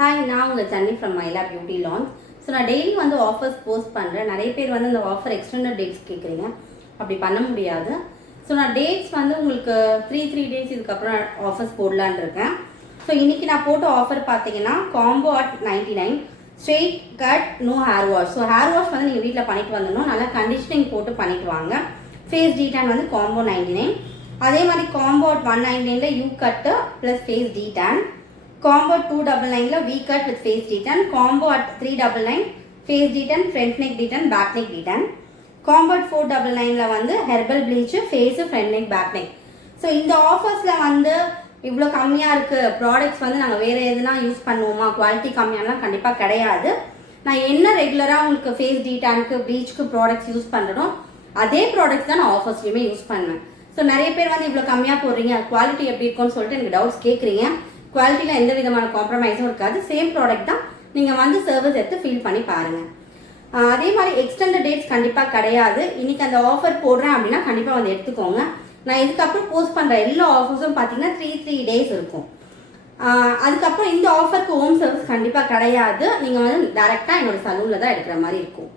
Hi, நான் உங்கள் ஜன்னி from Maila beauty launch. So நான் டெய்லி வந்து ஆஃபர்ஸ் போஸ்ட் பண்ணுறேன். நிறைய பேர் வந்து இந்த ஆஃபர் எக்ஸ்டெண்டட் டேட்ஸ் கேட்குறீங்க. அப்படி பண்ண முடியாது. ஸோ நான் டேட்ஸ் வந்து உங்களுக்கு த்ரீ டேஸ் இதுக்கப்புறம் ஆஃபர்ஸ் போடலான் இருக்கேன். ஸோ இன்றைக்கி நான் போட்ட ஆஃபர் பார்த்தீங்கன்னா combo at 99 straight cut no hair wash. So hair wash வந்து நீங்கள் வீட்டில் பண்ணிட்டு வந்துடணும். நல்லா கண்டிஷனிங் போட்டு பண்ணிட்டு வாங்க. ஃபேஸ் டீடான் வந்து காம்போ 99. அதே மாதிரி combo at 199 U cut plus face detan. Combo 299 V cut with face detan. Combo at 399 face detan, front neck detan, back neck detan. Combo at 499 வந்து herbal bleach, face, front neck, back neck. So இந்த ஆஃபர்ஸில் வந்து இவ்வளோ கம்மியாக இருக்குது products வந்து நாங்கள் வேறு எதுனா யூஸ் பண்ணுவோமா, குவாலிட்டி கம்மியாலாம் கண்டிப்பாக கிடையாது. நான் என்ன ரெகுலராக உங்களுக்கு ஃபேஸ் டீடானுக்கு ப்ளீச்சுக்கு ப்ராடக்ட்ஸ் யூஸ் பண்ணுறோம் அதே ப்ராடக்ட்ஸ் தான் நான் ஆஃபர்ஸ்லையுமே யூஸ் பண்ணுவேன். ஸோ நிறைய பேர் வந்து இவ்வளோ கம்மியாக போடுறீங்க, குவாலிட்டி எப்படி இருக்கும்னு சொல்லிட்டு எனக்கு டவுட்ஸ் கேட்குறீங்க. குவாலிட்டியில் எந்த விதமான காம்ப்ரமைஸும் இருக்காது. சேம் ப்ராடக்ட் தான். நீங்கள் வந்து சர்வீஸ் எடுத்து ஃபீல் பண்ணி பாருங்கள். அதே மாதிரி எக்ஸ்டெண்டட் டேட்ஸ் கண்டிப்பாக கிடையாது. இன்றைக்கி அந்த ஆஃபர் போடுறேன் அப்படின்னா கண்டிப்பாக வந்து எடுத்துக்கோங்க. நான் இதுக்கப்புறம் போஸ்ட் பண்ணுற எல்லா ஆஃபர்ஸும் பார்த்தீங்கன்னா த்ரீ டேஸ் இருக்கும். அதுக்கப்புறம் இந்த ஆஃபருக்கு ஹோம் சர்வீஸ் கண்டிப்பாக கிடையாது. நீங்கள் வந்து டேரெக்டாக என்னோட சலூனில் தான் எடுக்கிற மாதிரி இருக்கும்.